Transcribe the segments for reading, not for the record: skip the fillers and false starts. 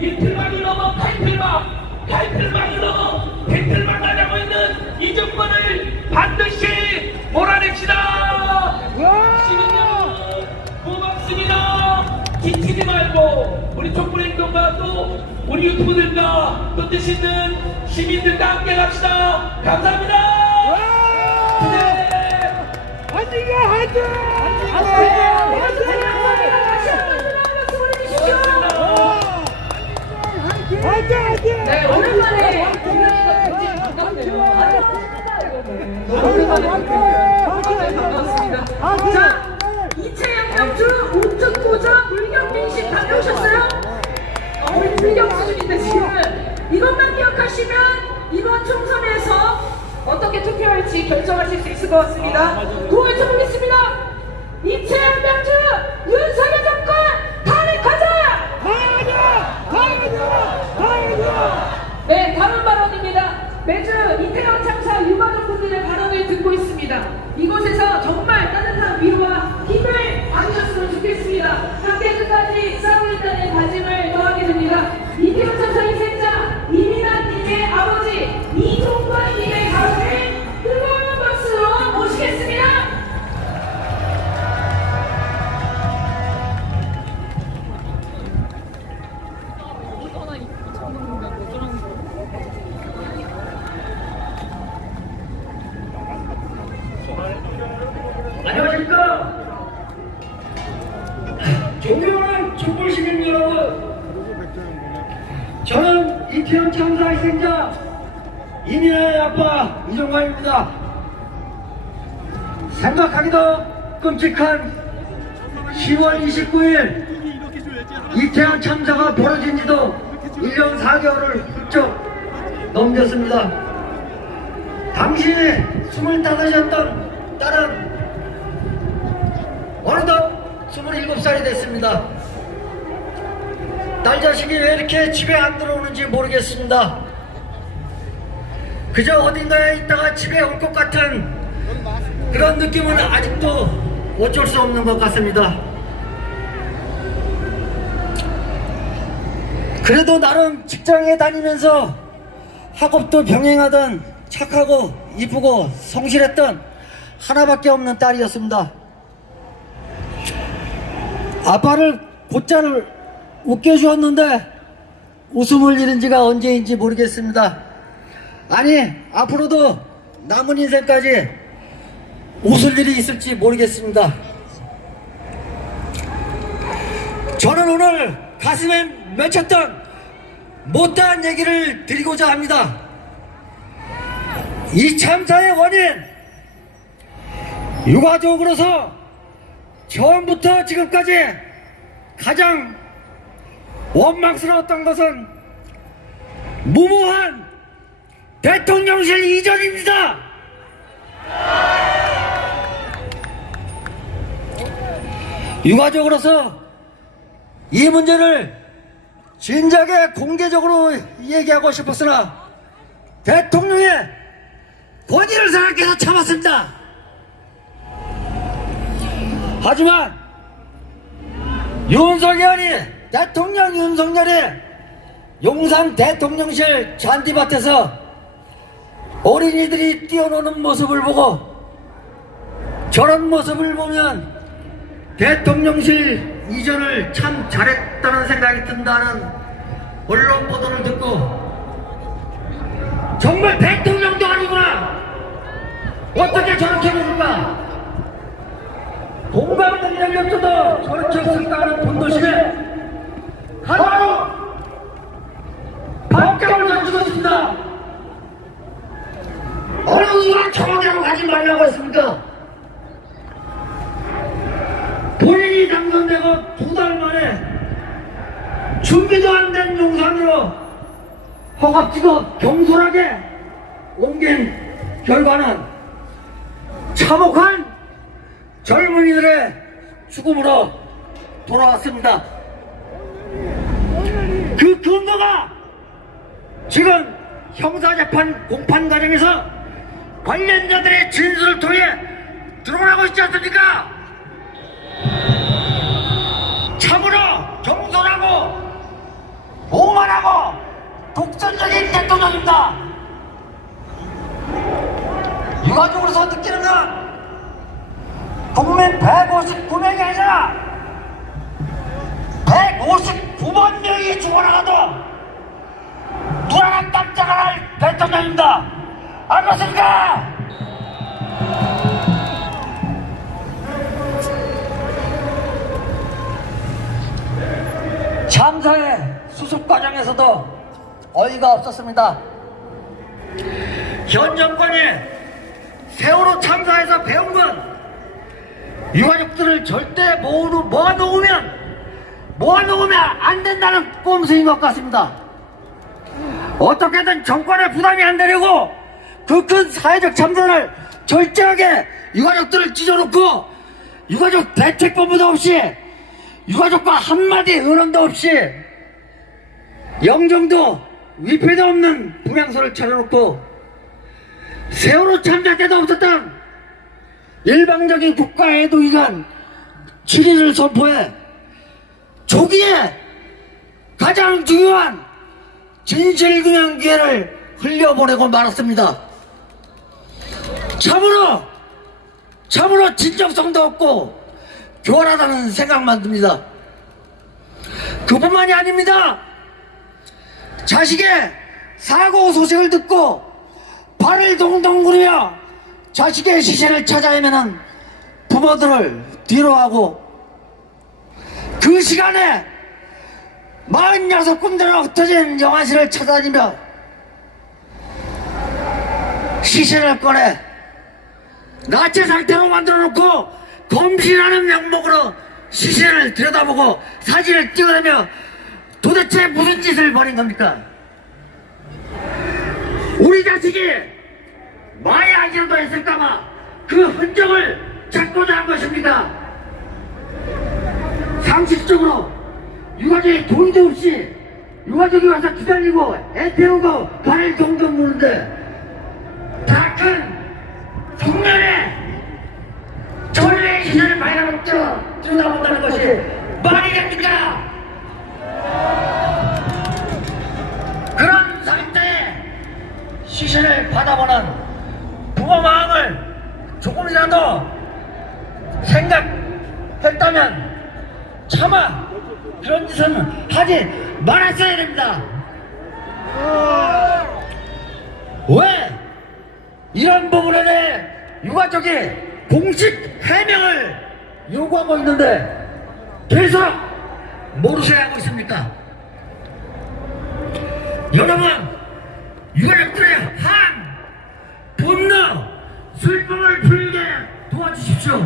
이틀만이 넘어 팔틀만이 넘어 100틀만 나가고 있는 이 정권을 반드시 몰아냅시다. 시민 여러분 고맙습니다. 지치지 말고 우리 촛불행동과 또 우리 유튜브들과 또 뜻 있는 시민들과 함께 갑시다. 감사합니다. 네, 오랜만에 굉장히 반갑네요. 반갑습니다. 자, 이채영 경주 우측보좌 불경민씨 다녀오셨어요? 우리 불경 수준인데 지금 이것만 기억하시면 이번 총선에서 어떻게 투표할지 결정하실 수 있을 것 같습니다. 공을 쳐보겠습니다. 이채영 경주 윤석열 정권 탄핵하자! 네, 다음 발언입니다. 매주 이태원 참사 유가족분들의 발언을 듣고 있습니다. 이곳에서 정말 따뜻한 위로와 힘을 받으셨으면 좋겠습니다. 함께 끝까지 싸우겠다는 다짐을 더하게 됩니다. 이태원 참사 희생자 이민아님의 아버지 이종관님의 발언을 뜨거운 박수로 모시겠습니다. 안녕하십니까? 존경하는 촛불시민 여러분, 저는 이태원 참사 희생자 이민아의 아빠 이종관입니다. 생각하기도 끔찍한 10월 29일 이태원 참사가 벌어진 지도 1년 4개월을 훌쩍 넘겼습니다. 당시 25이었던 딸은 어느덧 27살이 됐습니다. 딸 자식이 왜 이렇게 집에 안 들어오는지 모르겠습니다. 그저 어딘가에 있다가 집에 올 것 같은 그런 느낌은 아직도 어쩔 수 없는 것 같습니다. 그래도 나름 직장에 다니면서 학업도 병행하던 착하고 이쁘고 성실했던 하나밖에 없는 딸이었습니다. 아빠를 곧잘 웃겨주었는데 웃음을 잃은 지가 언제인지 모르겠습니다. 아니, 앞으로도 남은 인생까지 웃을 일이 있을지 모르겠습니다. 저는 오늘 가슴에 맺혔던 못다한 얘기를 드리고자 합니다. 이 참사의 원인, 유가족으로서 처음부터 지금까지 가장 원망스러웠던 것은 무모한 대통령실 이전입니다. 유가족으로서 이 문제를 진작에 공개적으로 얘기하고 싶었으나 대통령의 권위를 생각해서 참았습니다. 하지만 대통령 윤석열이 용산 대통령실 잔디밭에서 어린이들이 뛰어노는 모습을 보고 저런 모습을 보면 대통령실 이전을 참 잘했다는 생각이 든다는 언론 보도를 듣고 정말 대통령도 아니구나, 어떻게 저렇게 보는가, 공감능력이 없어도 저렇게 없을까 하는 분노심에 하루 밤잠을 잠들었습니다. 어느 누가 청와대로 가지 말라고 했습니까? 본인이 당선되고 2달 만에 준비도 안 된 용산으로 허겁지겁 경솔하게 옮긴 결과는 참혹한 젊은이들의 죽음으로 돌아왔습니다. 그 근거가 지금 형사재판 공판 과정에서 관련자들의 진술을 통해 드러나고 있지 않습니까? 참으로 경솔하고 대통령입니다. 유가족으로서 느끼는 건 국민 159명이 아니라 159만 명이 죽어나가도 눈 하나 깜짝 안 할 대통령입니다. 알겠습니까? 참사의 수습 과정에서도 어이가 없었습니다. 현 정권이 세월호 참사에서 배운 건 유가족들을 절대 모아놓으면 안 된다는 꼼수인 것 같습니다. 어떻게든 정권에 부담이 안 되려고 그 큰 사회적 참사를 절제하게 유가족들을 찢어놓고 유가족 대책본부도 없이 유가족과 한마디 의논도 없이 영정도 위패도 없는 분향소를 차려놓고 세월호 참사 때도 없었던 일방적인 국가애도 위반 7일을 선포해 조기에 가장 중요한 진실규명 기회를 흘려보내고 말았습니다. 참으로 진정성도 없고 교활하다는 생각만 듭니다. 그뿐만이 아닙니다. 자식의 사고 소식을 듣고 발을 동동 구르며 자식의 시신을 찾아 헤매는 부모들을 뒤로하고 그 시간에 46군데나 흩어진 영안실을 찾아다니며 시신을 꺼내 나체 상태로 만들어놓고 검신하는 명목으로 시신을 들여다보고 사진을 찍어내며 도대체 무슨 짓을 벌인 겁니까? 우리 자식이 마약이라도 했을까봐 그 흔적을 찾고자 한 것입니까? 상식적으로 유가족이 돈도 없이 유가족이 와서 기다리고 애 태우고 발을 동동 무는데 다 큰 성년에 전례의 시선을 발견하고 들여다본다는 것이 말이 됩니까? 그런 상태에 시신을 받아보는 부모 마음을 조금이라도 생각했다면 차마 그런 짓은 하지 말았어야 됩니다. 왜 이런 부분에 대해 유가족이 공식 해명을 요구하고 있는데 계속 모르셔야 하고 있습니까? 여러분, 유가족들의 한 분노, 슬픔을 풀게 도와주십시오.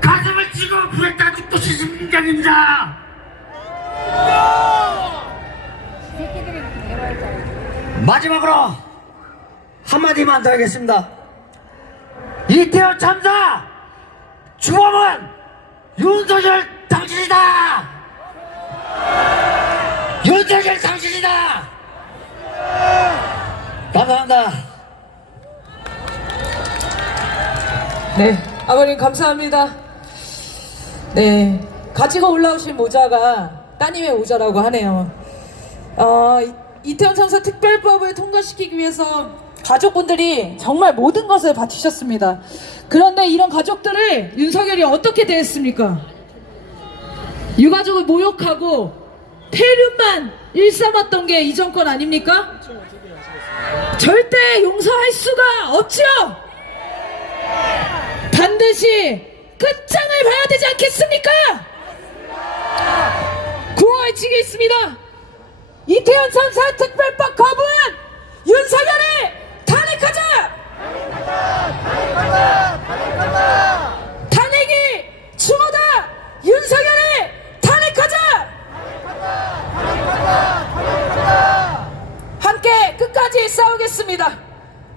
가슴을 찌고 불에 따 죽고 싶은 심정입니다. 마지막으로 한마디만 더 하겠습니다. 이태원 참사 주범은 윤석열 당신이다. 윤석열 당신이다. 감사합니다. 네, 아버님 감사합니다. 네, 가지고 올라오신 모자가 따님의 모자라고 하네요. 이태원 참사 특별법을 통과시키기 위해서 가족분들이 정말 모든 것을 바치셨습니다. 그런데 이런 가족들을 윤석열이 어떻게 대했습니까? 유가족을 모욕하고 폐륜만 일삼았던 게 이 정권 아닙니까? 절대 용서할 수가 없죠. 반드시 끝장을 봐야 되지 않겠습니까? 구호가 치게 있습니다. 이태원 참사 특별법 거부한 윤석열을 탄핵하자! 탄핵이 추모다! 윤석열을 탄핵하자! 함께 끝까지 싸우겠습니다.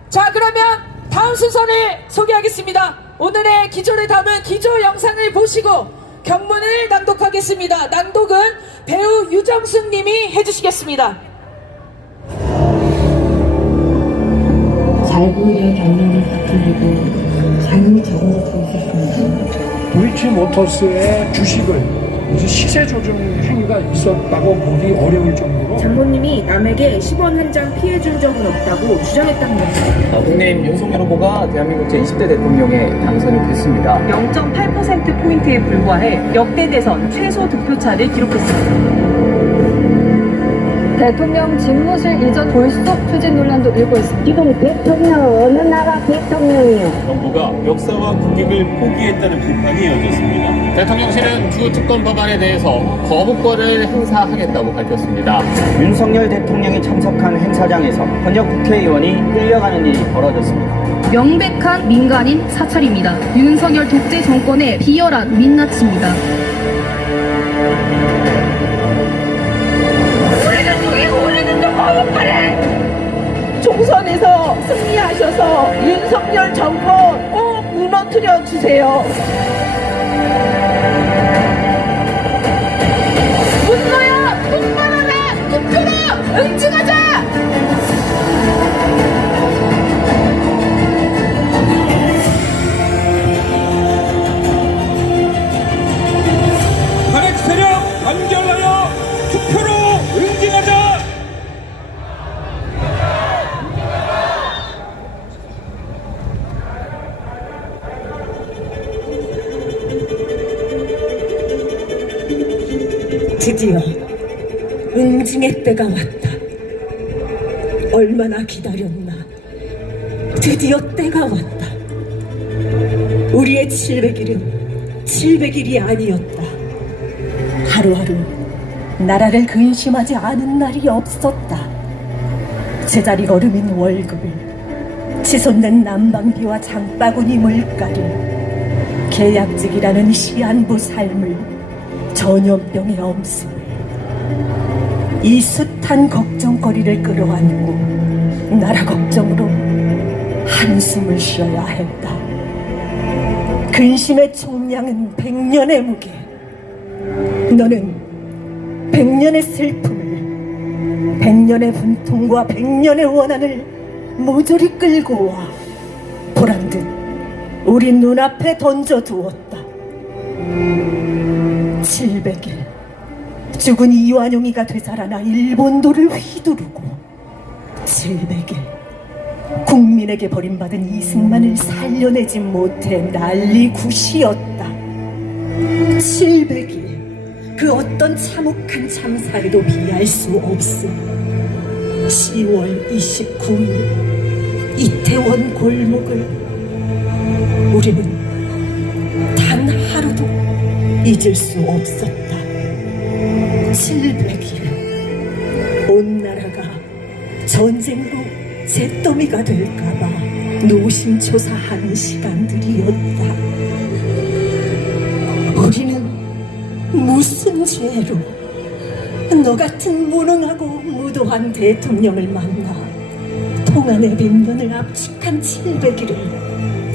자, 그러면 다음 순서를 소개하겠습니다. 오늘의 기조를 담은 기조 영상을 보시고 경문을 낭독하겠습니다. 낭독은 배우 유정숙 님이 해주시겠습니다. 잘 보이려 경련을 부풀리고 장을 적어놓고 있었습니다. 도이치모터스의 주식을 무슨 시세 조정 행위가 있었다고 보기 어려울 정도로 장모님이 남에게 10원 한 장 피해 준 적은 없다고 주장했답니다. 국내임 윤석열 후보가 대한민국 제20대 대통령에 당선이 됐습니다. 0.8%포인트에 불과해 역대 대선 최소 득표차를 기록했습니다. 대통령 집무실 이전 불속 추진 논란도 일고 있습니다. 지금 대통령은 어느 나라 대통령이요? 정부가 역사와 국익을 포기했다는 비판이 이어졌습니다. 대통령실은 두 특검 법안에 대해서 거부권을 행사하겠다고 밝혔습니다. 윤석열 대통령이 참석한 행사장에서 현역 국회의원이 끌려가는 일이 벌어졌습니다. 명백한 민간인 사찰입니다. 윤석열 독재 정권의 비열한 민낯입니다. 총선에서 승리하셔서 윤석열 정권 꼭 무너뜨려 주세요. 분노야 똑바로 나 투표로 응징하자. 탄핵 세력 단결하여 투표로 응징하자. 드디어 응징의 때가 왔다. 얼마나 기다렸나. 드디어 때가 왔다. 우리의 700일은 700일이 아니었다. 하루하루 나라를 근심하지 않은 날이 없었다. 제자리 걸음인 월급을, 치솟는 난방비와 장바구니 물가를, 계약직이라는 시한부 삶을, 전염병의 엄습을, 이 숱한 걱정거리를 끌어안고 나라 걱정으로 한숨을 쉬어야 했다. 근심의 총량은 100년의 무게. 너는 100년의 슬픔을, 100년의 분통과 100년의 원한을 모조리 끌고 와 보란듯 우리 눈앞에 던져두었다. 700일 죽은 이완용이가 되살아나 일본도를 휘두르고, 700일 국민에게 버림받은 이승만을 살려내지 못해 난리 굿이었다. 700일 그 어떤 참혹한 참사에도 비할 수 없음. 10월 29일 이태원 골목을 우리는 단 하루도 잊을 수 없었다. 700일 온 나라가 전쟁으로 잿더미가 될까봐 노심초사한 시간들이었다. 우리는 무슨 죄로 너 같은 무능하고 무도한 대통령을 만나 통안의 100년을 압축한 700일을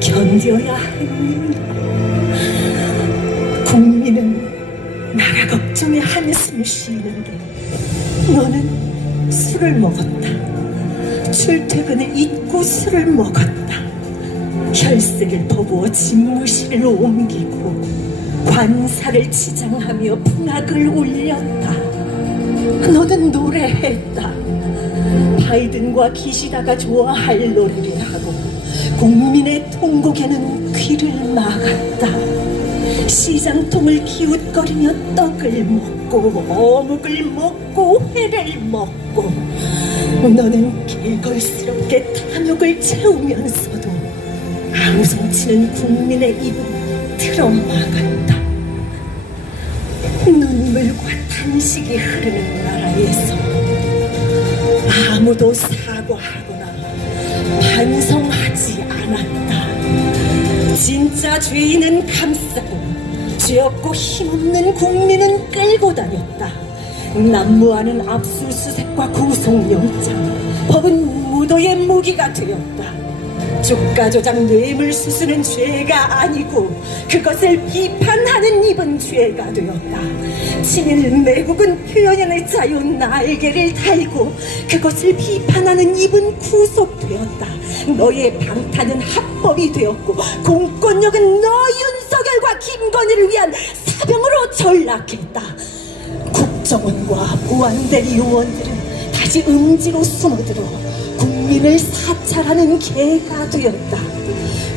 견뎌야 했는가. 국민은 나라 걱정에 한숨을 쉬는데 너는 술을 먹었다. 출퇴근을 잊고 술을 먹었다. 혈세를 퍼부어 집무실을 옮기고 관사를 치장하며 풍악을 울렸다. 너는 노래했다. 바이든과 기시다가 좋아할 노래를 하고 국민의 통곡에는 귀를 막았다. 시장통을 기웃거리며 떡을 먹고 어묵을 먹고 회를 먹고 너는 개걸스럽게 탐욕을 채우면서도 앙성치는 국민의 입을 틀어막았다. 눈물과 탄식이 흐르는 나라에서 아무도 사과하거나 반성하지 않았다. 진짜 죄인은 감싸고 죄 없고 힘없는 국민은 끌고 다녔다. 난무하는 압수수색과 구속영장, 법은 무도의 무기가 되었다. 주가조작 뇌물수수는 죄가 아니고 그것을 비판하는 입은 죄가 되었다. 친일 매국은 표현의 자유 날개를 달고 그것을 비판하는 입은 구속되었다. 너의 방탄은 합법이 되었고 공권력은 너 윤석열과 김건희를 위한 사병으로 전락했다. 국정원과 보안대 요원들은 다시 음지로 숨어들어 국민을 사찰하는 개가 되었다.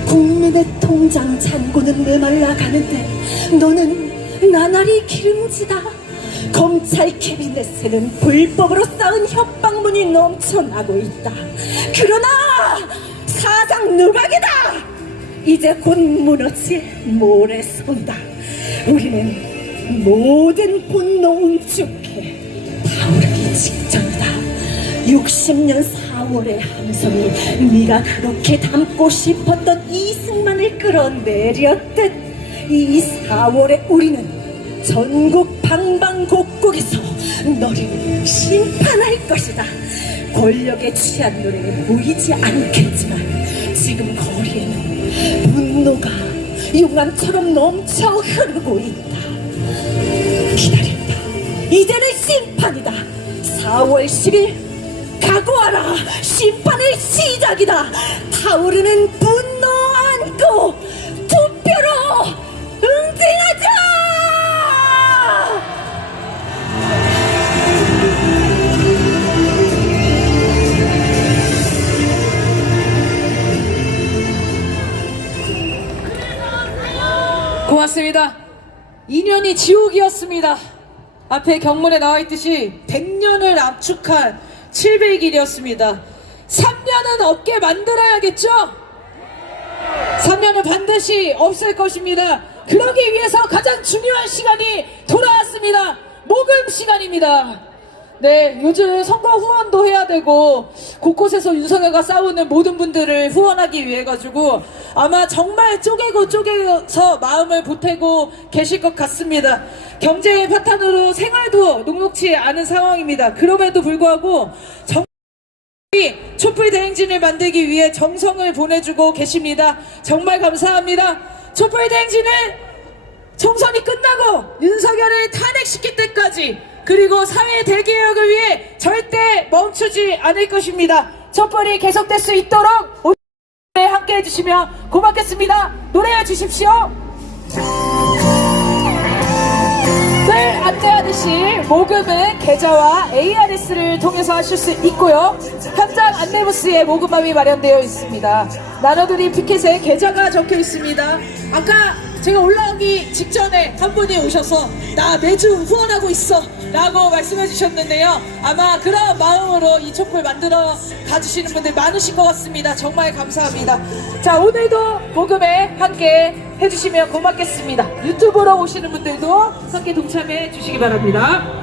국민의 통장 잔고는 메말라 가는데 너는 나날이 기름지다. 검찰 캐비넷에는 불법으로 쌓은 협박문이 넘쳐나고 있다. 그러나 사상 누각이다. 이제 곧 무너질 모래성이다. 우리는 모든 분노 응축해 타오르기 직전이다. 60년 4월의 함성이 네가 그렇게 담고 싶었던 이승만을 끌어내렸듯 이 4월에 우리는 전국 방방곡곡에서 너를 심판할 것이다. 권력에 취한 눈에 보이지 않겠지만 지금 거리에는 분노가 용암처럼 넘쳐 흐르고 있다. 기다린다. 이제는 심판이다. 4월 10일 각오하라. 심판의 시작이다. 타오르는 분노 안고 투표로 응징하자. 고맙습니다. 2년이 지옥이었습니다. 앞에 경문에 나와 있듯이 100년을 압축한 700일이었습니다. 3년은 없게 만들어야겠죠? 3년은 반드시 없을 것입니다. 그러기 위해서 가장 중요한 시간이 돌아왔습니다. 모금 시간입니다. 네, 요즘 선거 후원도 해야 되고 곳곳에서 윤석열과 싸우는 모든 분들을 후원하기 위해 가지고 아마 정말 쪼개서 마음을 보태고 계실 것 같습니다. 경제의 파탄으로 생활도 녹록치 않은 상황입니다. 그럼에도 불구하고 촛불 대행진을 만들기 위해 정성을 보내주고 계십니다. 정말 감사합니다. 촛불 대행진은 총선이 끝나고 윤석열을 탄핵시킬 때까지 그리고 사회 대개혁을 위해 절대 멈추지 않을 것입니다. 촛불이 계속될 수 있도록 오늘 함께 해주시면 고맙겠습니다. 노래해 주십시오. 늘 안내하듯이 모금은 계좌와 ARS를 통해서 하실 수 있고요. 현장 안내부스에 모금함이 마련되어 있습니다. 나눠드린 피켓에 계좌가 적혀 있습니다. 아까 제가 올라오기 직전에 한 분이 오셔서 나 매주 후원하고 있어 라고 말씀해 주셨는데요. 아마 그런 마음으로 이 촛불 만들어 가주시는 분들 많으신 것 같습니다. 정말 감사합니다. 자, 오늘도 모금에 함께 해주시면 고맙겠습니다. 유튜브로 오시는 분들도 함께 동참해 주시기 바랍니다.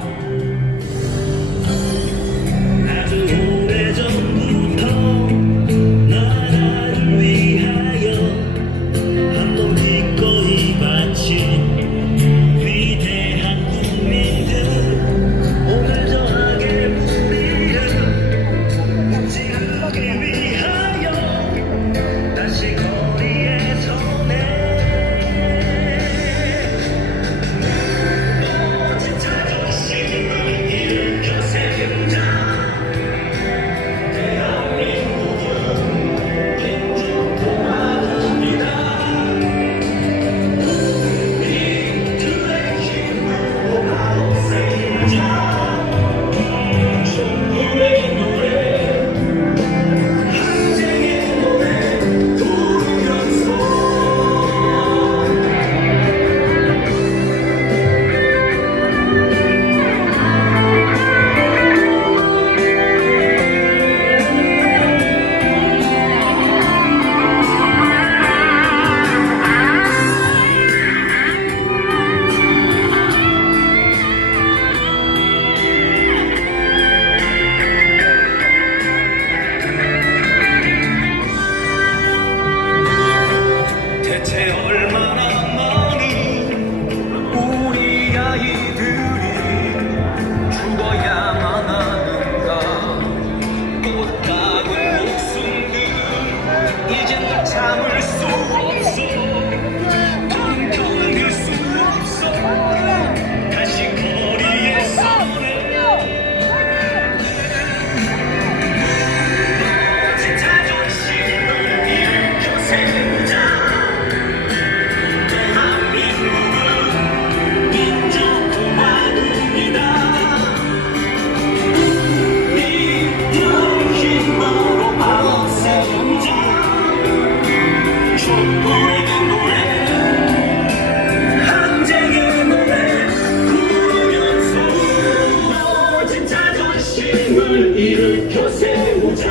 민심을 일으켜 세우자.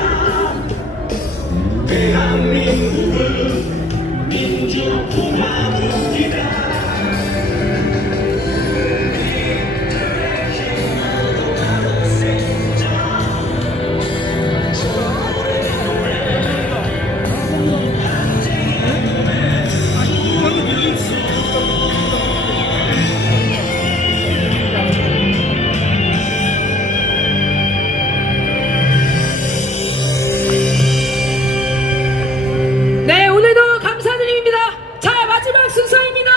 대한민국은 민주공화국이다. 네, 오늘도 감사드립니다. 자, 마지막 순서입니다.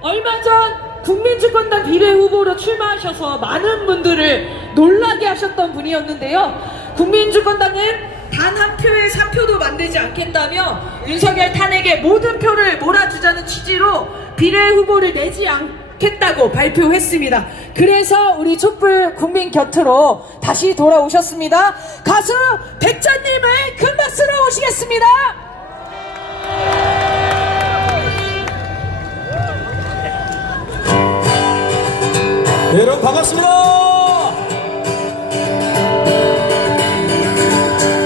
얼마 전 국민주권당 비례후보로 출마하셔서 많은 분들을 놀라게 하셨던 분이었는데요. 국민주권당은 단 한 표의 3표도 만들지 않겠다며 윤석열 탄핵에 모든 표를 몰아주자는 취지로 비례후보를 내지 않겠다고 발표했습니다. 그래서 우리 촛불 국민 곁으로 다시 돌아오셨습니다. 가수 백자님을 큰 박수로 오시겠습니다. 네, 여러분 반갑습니다.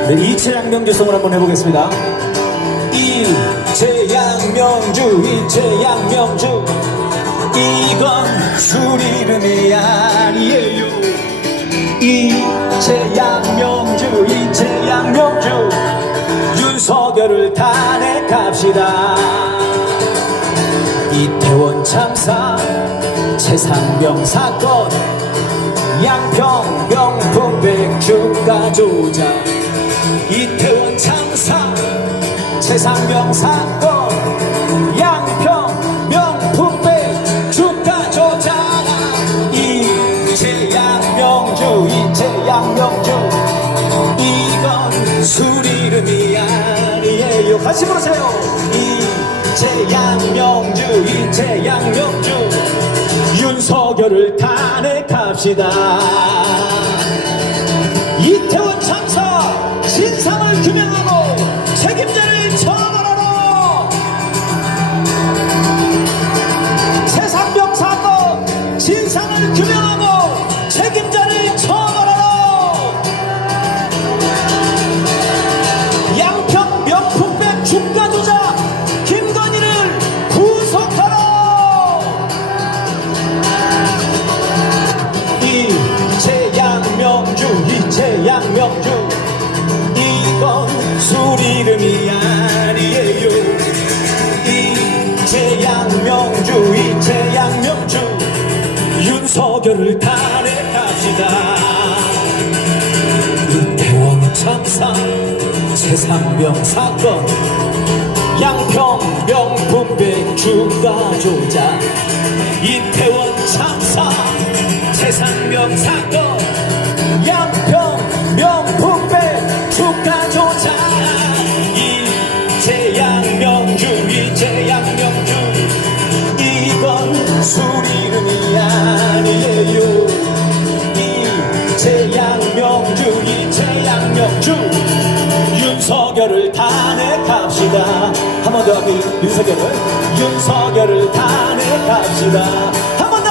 네, 이채양명주송을 한번 해보겠습니다. 이채양명주 이건 술 이름이 아니에요. 이채양명주 윤석열을 탄핵합시다. 이태원 참사 최상병 사건 양평 명품 백주가 조작. 이태원 참사 최상병 사건 양평 명품 백주가 조작. 이채양명주 이건 술 이름이 아니에요. 같이 부르세요. 이채양명주 윤석열을 탄핵합시다. 이태원 참사 진상을 규명하고 책임자를 처벌하라. 최상병 사건 진상을 규명하고 책임자를 처벌하라. 양평 명품백 주가 조작 김건희를 구속하라. 이채양명주 이건 술 이름이 아니에요. 이채양명주 윤석열을 탄핵합시다. 이태원 참사 최상병 사건 양평 명품 백주가 조작. 이태원 참사 최상병 사건 양평 명품 백주가 조작. 이채양명주 이건 술 이름이 아니에요. 이채양명주 윤석열을 탄핵합시다. 한 번 더 윤석열을 탄핵합시다. 한 번 더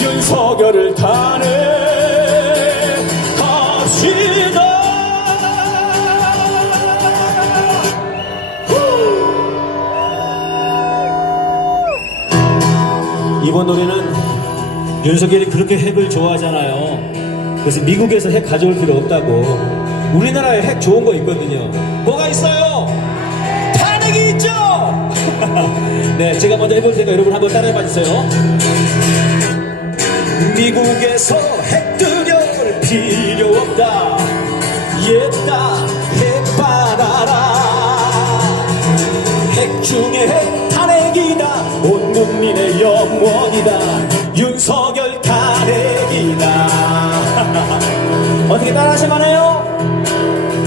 윤석열을 탄핵합시다. 이번 노래는 윤석열이 그렇게 핵을 좋아하잖아요. 그래서 미국에서 핵 가져올 필요 없다고. 우리나라에 핵 좋은 거 있거든요. 뭐가 있어요? 탄핵이 있죠? 네, 제가 먼저 해볼 테니까 여러분 한번 따라해봐 주세요. 미국에서 핵 들여올 필요 없다. 옛다 핵 받아라. 핵 중에 핵 탄핵이다. 온 국민의 영원이다. 윤석열 탄핵이다. 어떻게 따라하시면 해요?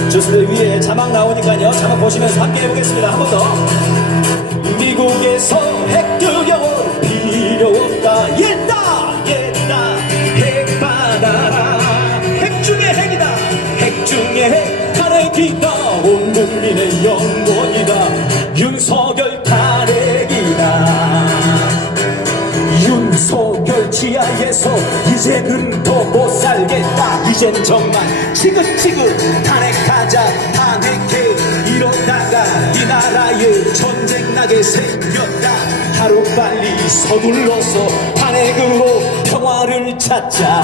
좋습니다. 위에 자막 나오니까요. 자막 보시면서 함께 해보겠습니다. 한 번 더. 미국에서 핵 들여올 필요 없다. 옛다 핵 받아라. 핵 중에 핵이다. 핵 중에 핵 탄핵이다. 온 국민의 영원이다. 윤석열 탄핵이다. 윤석열 지하에서 이제는 더 못 살겠다. 이젠 정말 지긋지긋 탄핵하자 탄핵해 이러다가 이 나라에 전쟁 나게 생겼다 하루빨리 서둘러서 탄핵으로 평화를 찾자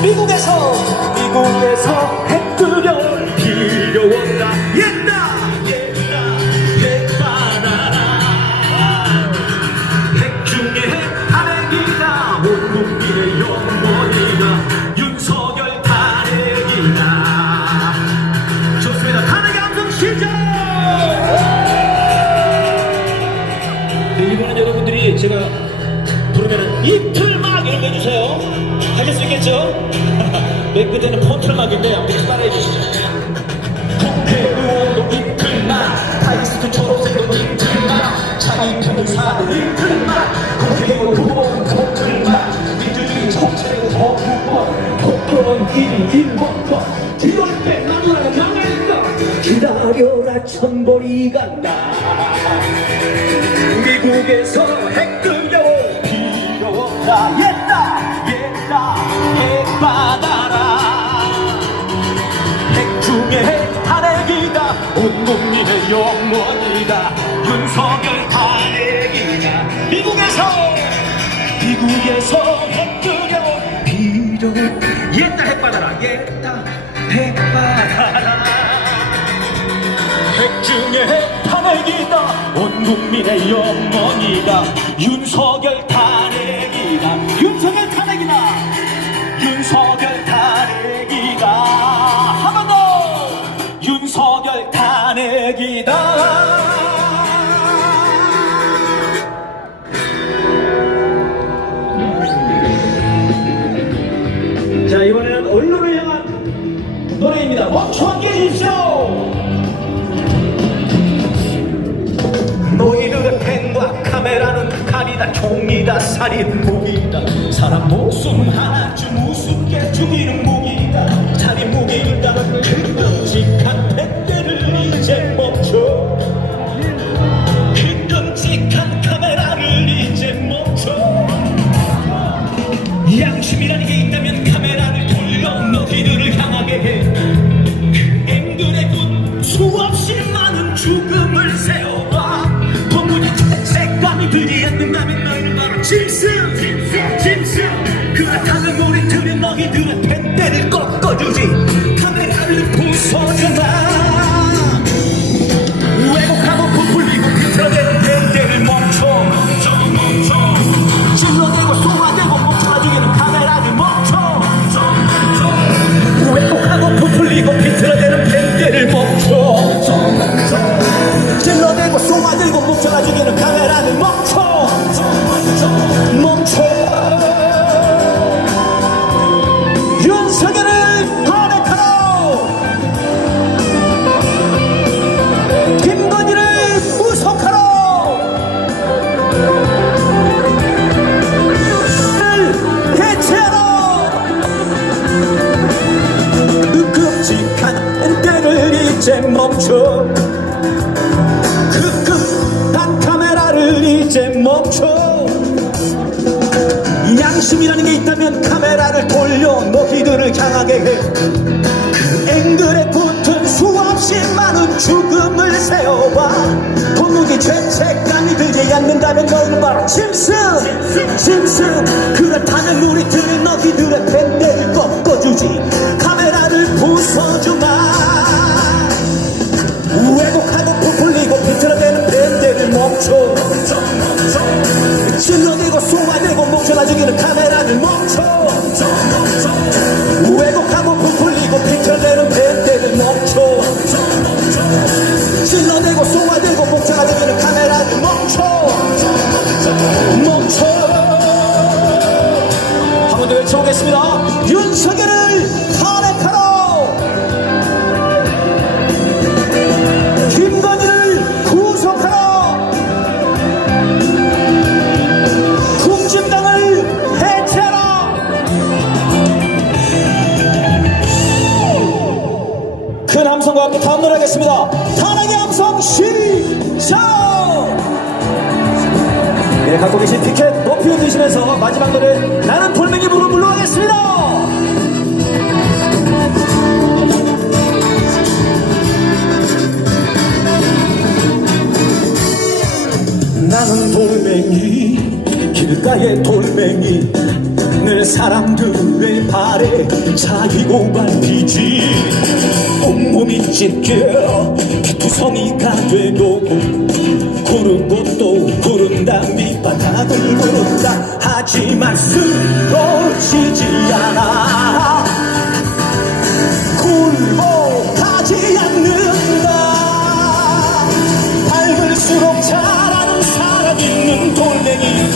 미국에서 핵들을 빌려온다 옛다 옛바다라 핵 중에 핵 탄핵이다 온 국민의 영원이다 윤석열 탄핵이다 좋습니다 탄핵의 함성 시작 이번엔 여러분들이 제가 부르면은 이틀막 이런 거 해주세요 하실 수 있겠죠? 맨 끝에는 폰틀막인데 아무튼 따라해 주시죠 국회의원도 이틀막 타이스트 초록색도 이틀막 자기 변호사도 이틀막 국회의원 두번 폰틀막 민주주의 정책의 거부권 폭언 1번권 뒤를 빼나무라 명예인가 기다려라 천벌이 간다 미국에서 핵들려 빌려온다 옛다 핵바다라 핵 중에 핵 탄핵이다 온 국민의 영원이다 윤석열 탄핵이다 미국에서 핵들려 빌려 옛다 핵바다라 옛다 핵바다라 핵 중에 핵 탄핵이다 온 국민의 영원이다 윤석열 탄핵이다 윤석열 탄핵이다 윤석열 탄핵이다 한 번 더 윤석열 탄핵이다 자 이번에는 언론을 향한 노래입니다 멈춰 함께 해주십시오 너희들의 펜과 카메라는 칼이다 총이다 살인 무기다 사람 목숨 하나쯤 우습게 죽이는 무기다 살인 무기를 다룬 그 끔찍한 펜대를 이제 멈춰 그 끔찍한 카메라를 이제 멈춰 양심이라는 게 있다면 카메라를 돌려 너희들을 향하게 해그 앵글의 군 수없이 많은 죽음을 세워봐 색감이 들지 않는다면 너희를 바로 짐승 그렇다면 우리들은 너희들의 펜대를 꺾어주지 카메라를 부숴주마 왜곡하고 부풀리고 비틀어대는 펜대를 멈춰 질러대고 쏘아대고 멈춰가지고는 카메라를 멈춰 왜곡하고 부풀리고 비틀어대는 펜대를 멈춰 질러대고 쏘아대고 멈춰가지고는 카메라를 멈춰 윤석열을 탄핵하라 김건희를 구속하라 해체하라 그 끔찍한 때를 이제 멈춰 그 끔찍한 카메라를 이제 멈춰 양심이라는 게 있다면 카메라를 돌려 너희들을 향하게 해그 앵글에 붙은 수없이 많은 죽음을 세워봐 도무지 죄책감이 들지 않는다면 너희는 바로 짐승 그렇다면 우리들은 너희들의 펜대를 꺾어주지 카메라를 부숴주마 왜곡하고 부풀리고 비틀어대는 펜대를 멈춰 질러대고 쏘아대고 멈춰가지고는 카메라를 멈춰 왜곡하고 부풀리고 비틀어대는 펜대를 멈춰 질러대고 쏘아대고 멈춰가지고는 카메라를 멈춰 한 번 더 외쳐보겠습니다 윤석열을 탄핵하라 김건희를 구속하라 국진당을 해체하라 큰 함성과 함께 다음 노래 하겠습니다 탄핵의 함성 시작 네, 갖고 계신 피켓 높이 드시면서 마지막 노래 나는 돌멩이 부로 불러가겠습니다 길가의 돌멩이 늘 사람들의 발에 차이고 밟히지. 온몸이 찢겨 피투성이가 되고 구르고 또 구른다. 밑바닥을 구른다. 하지만 쓰러지지 않아. 굴복하지 않는다. 밟을수록 자라는 살아있는 돌멩이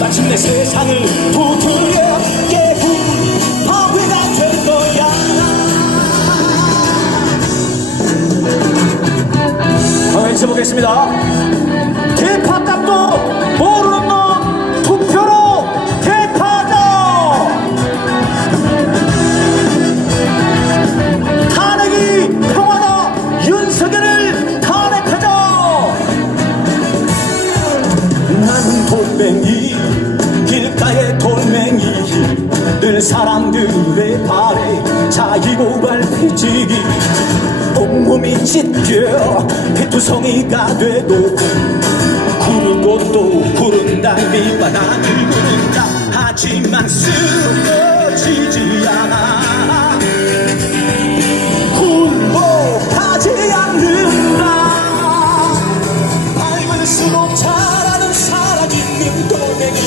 마침내 세상을 두드려 깨고 바위가 될 거야. 외쳐보겠습니다. 개파값도 모르는 놈 투표로 개파자. 탄핵이 평화다. 윤석열을 탄핵하자. 나는 돌멩이 길가의 돌멩이 늘 사람들의 발에 차이고 밟히지. 온몸이 찢겨 피투성이가 되고 구르고 또 구른다. 밑바닥을 구른다. 하지만 쓰러지지 않아. 굴복하지 않는다. 밟을수록 자라는 살아있는 돌멩이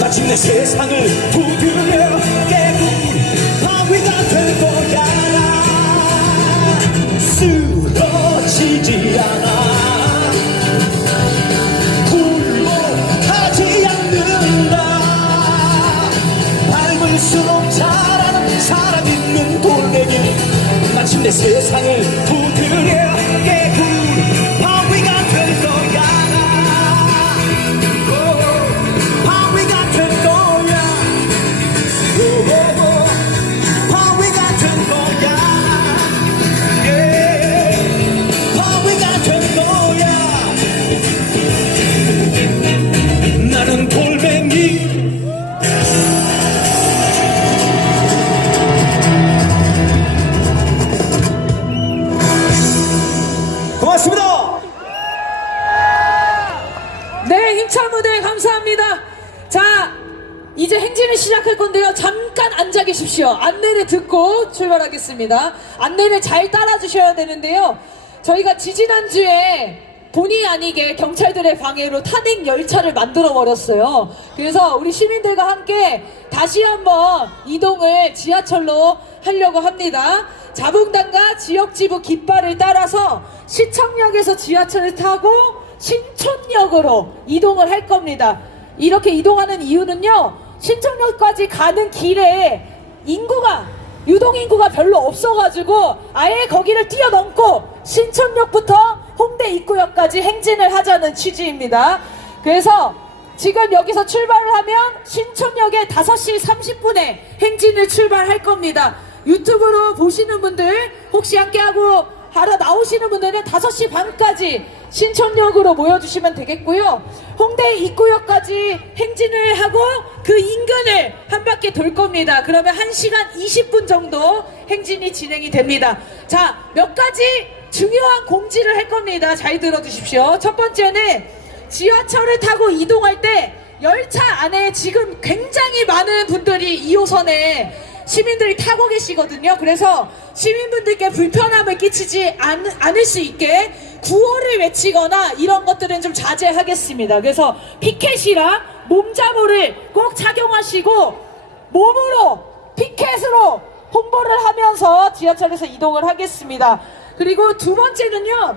마침내 세상을 두드려 깨고 바위가 될 거야. 쓰러지지 않아. 굴복하지 않는다. 밟을수록 자라는 살아있는 돌멩이 마침내 세상을 두드려 깨고 바위가 될 거야. 바위가 될 거야. 바위가 될 거야. 바위가 될 거야. 나는 돌멩이. 고맙습니다. 네, 힘찬 무대 감사합니다. 자, 이제 행진을 시작할 건데요. 잠깐 앉아 계십시오. 안내를 듣고 출발하겠습니다. 안내를 잘 따라주셔야 되는데요. 저희가 지지난주에 본의 아니게 경찰들의 방해로 탄핵 열차를 만들어 버렸어요. 그래서 우리 시민들과 함께 다시 한번 이동을 지하철로 하려고 합니다. 자봉단과 지역지부 깃발을 따라서 시청역에서 지하철을 타고 신촌역으로 이동을 할 겁니다. 이렇게 이동하는 이유는요, 신촌역까지 가는 길에 유동인구가 별로 없어가지고 아예 거기를 뛰어넘고 신촌역부터 홍대 입구역까지 행진을 하자는 취지입니다. 그래서 지금 여기서 출발을 하면 신촌역에 5시 30분에 행진을 출발할 겁니다. 유튜브로 보시는 분들, 혹시 함께하고 하러 나오시는 분들은 5시 반까지 신촌역으로 모여주시면 되겠고요. 홍대 입구역까지 행진을 하고 그 인근을 한 바퀴 돌 겁니다. 그러면 1시간 20분 정도 행진이 진행이 됩니다. 자, 몇 가지 중요한 공지를 할 겁니다. 잘 들어주십시오. 첫 번째는 지하철을 타고 이동할 때 열차 안에 지금 굉장히 많은 분들이 2호선에 시민들이 타고 계시거든요. 그래서 시민분들께 불편함을 끼치지 않을 수 있게 구호를 외치거나 이런 것들은 좀 자제하겠습니다. 그래서 피켓이랑 몸자모를 꼭 착용하시고 몸으로 피켓으로 홍보를 하면서 지하철에서 이동을 하겠습니다. 그리고 두 번째는요,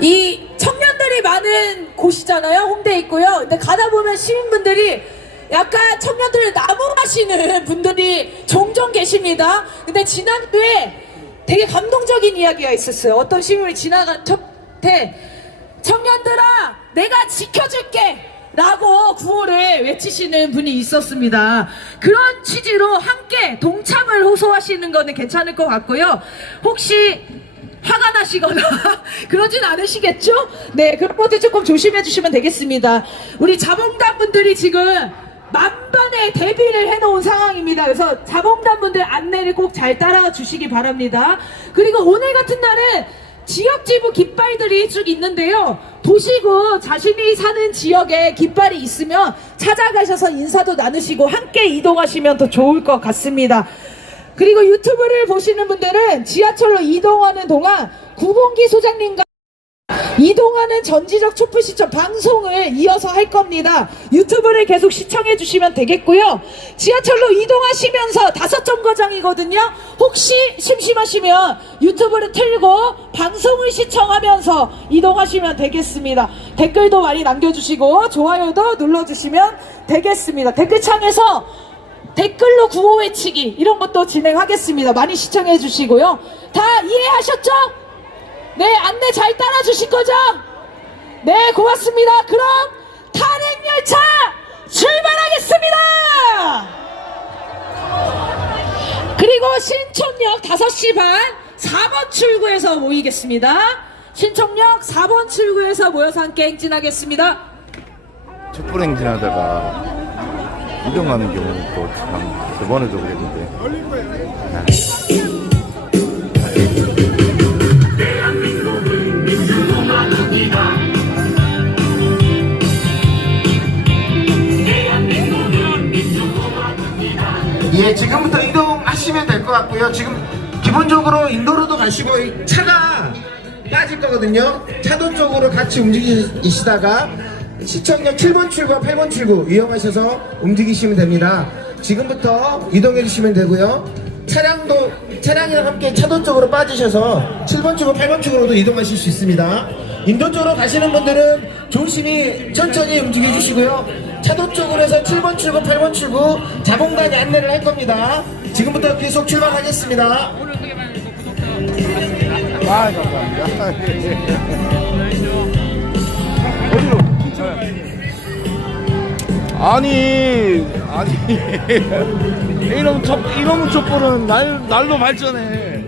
이 청년들이 많은 곳이잖아요. 홍대에 있고요. 근데 가다 보면 시민분들이 약간 청년들을 나무라시는 분들이 종종 계십니다. 근데 지난주에 되게 감동적인 이야기가 있었어요. 어떤 시민이 지나간 때 청년들아 내가 지켜줄게 라고 구호를 외치시는 분이 있었습니다. 그런 취지로 함께 동참을 호소하시는 거는 괜찮을 것 같고요. 혹시 화가 나시거나 그러진 않으시겠죠? 네, 그런 것들 조금 조심해 주시면 되겠습니다. 우리 자봉단 분들이 지금 만반의 대비를 해놓은 상황입니다. 그래서 자봉단 분들 안내를 꼭 잘 따라와 주시기 바랍니다. 그리고 오늘 같은 날은 지역 지부 깃발들이 쭉 있는데요. 보시고 자신이 사는 지역에 깃발이 있으면 찾아가셔서 인사도 나누시고 함께 이동하시면 더 좋을 것 같습니다. 그리고 유튜브를 보시는 분들은 지하철로 이동하는 동안 구봉기 소장님과 이동하는 전지적 촛불 시청 방송을 이어서 할 겁니다. 유튜브를 계속 시청해 주시면 되겠고요. 지하철로 이동하시면서 5정거장이거든요. 혹시 심심하시면 유튜브를 틀고 방송을 시청하면서 이동하시면 되겠습니다. 댓글도 많이 남겨주시고 좋아요도 눌러주시면 되겠습니다. 댓글창에서 댓글로 구호 외치기 이런 것도 진행하겠습니다. 많이 시청해 주시고요. 다 이해하셨죠? 네, 안내 잘 따라 주실 거죠? 네, 고맙습니다. 그럼 탄핵열차 출발하겠습니다! 그리고 신촌역 5시 반 4번 출구에서 모이겠습니다. 신촌역 4번 출구에서 모여서 함께 행진하겠습니다. 촛불 행진하다가 이동하는 경우는 또 참 저번에도 그랬는데 예, 지금부터 이동하시면 될 것 같고요. 지금 기본적으로 인도로도 가시고 차가 빠질 거거든요. 차도 쪽으로 같이 움직이시다가 시청역 7번 출구와 8번 출구 이용하셔서 움직이시면 됩니다. 지금부터 이동해 주시면 되고요. 차량이랑 함께 차도 쪽으로 빠지셔서 7번 출구, 8번 출구로도 이동하실 수 있습니다. 인도 쪽으로 가시는 분들은 조심히 천천히 움직여 주시고요. 차도 쪽으로 해서 7번 출구, 8번 출구 자본관이 안내를 할 겁니다. 지금부터 계속 출발하겠습니다. 아, 감사합니다. 어디로? 아니 이놈 촛불은 날로 발전해.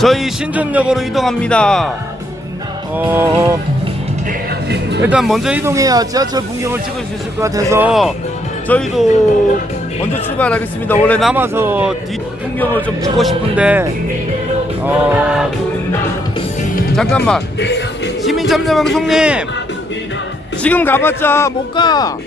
저희 신촌역으로 이동합니다. 일단 먼저 이동해야 지하철 풍경을 찍을 수 있을 것 같아서 저희도 먼저 출발하겠습니다. 원래 남아서 뒷 풍경을 좀 찍고 싶은데 잠깐만, 시민참여방송님, 지금 가봤자 못 가.